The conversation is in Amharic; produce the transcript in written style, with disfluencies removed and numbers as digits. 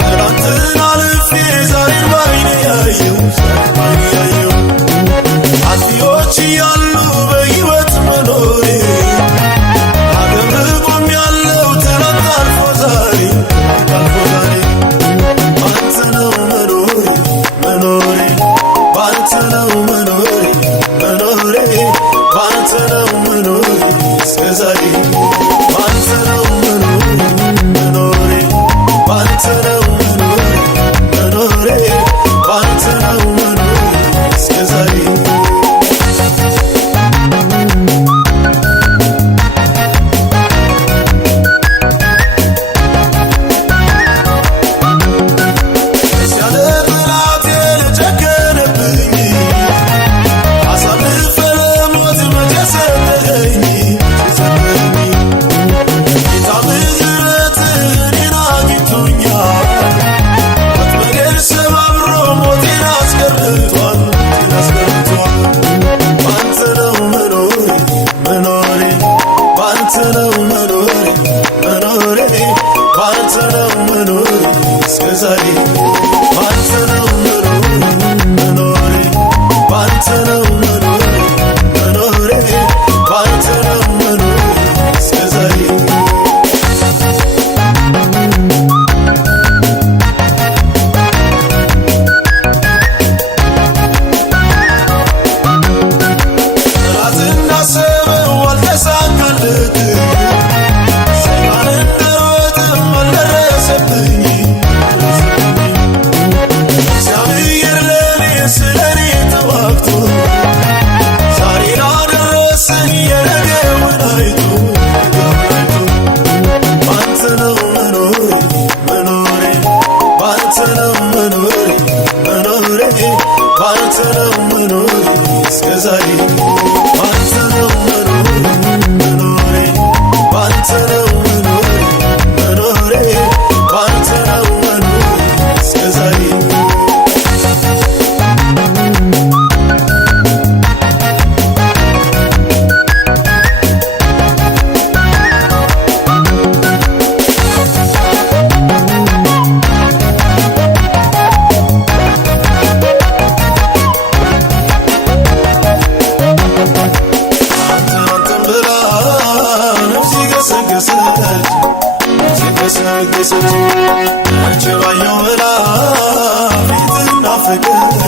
ትናንትን አልፌ ዛሬን ባይኔ ያየው አጥፊዎች እያሉ በሕይወት መኖሬ አገር ቆሜያለሁ ትናንት አልፎ ዛሬ ባንተ ነው መኖሬ መኖሬ ባንተ ነው መኖሬ መኖሬ ባንተ ነው መኖሬ እስከዛሬ ባንተ ነው መኖሬ መኖሬ ባንተ ነው መኖሬ መኖሬ ባንተ ነው መኖሬ እስከዛሬ እስከዛሬ ባንተ ነው መኖሬ መኖሬ ባንተ ነው መኖሬ መኖሬ ባንተ ነው መኖሬ እስከዛሬ ጠላት እንዳሰበው አልተሳካለት ሰይጣን እንደሮጠም አልደረሰብኝ ስለኔ ተዋግቶ ዛሬ ላደረሰኝ የነገውን አይቶ ባንተ ነው መኖሬ መኖሬ ባንተ ነው መኖሬ መኖሬ ባንተ ነው መኖሬ እስከዛሬ ባንተ ነው መኖሬ መኖሬ ባንተ ነው መኖሬ መኖሬ ባንተ ነው መኖሬ እስከዛሬ ገሰገሰች አንቺ ባየው ብላ ፊት ናፈቀች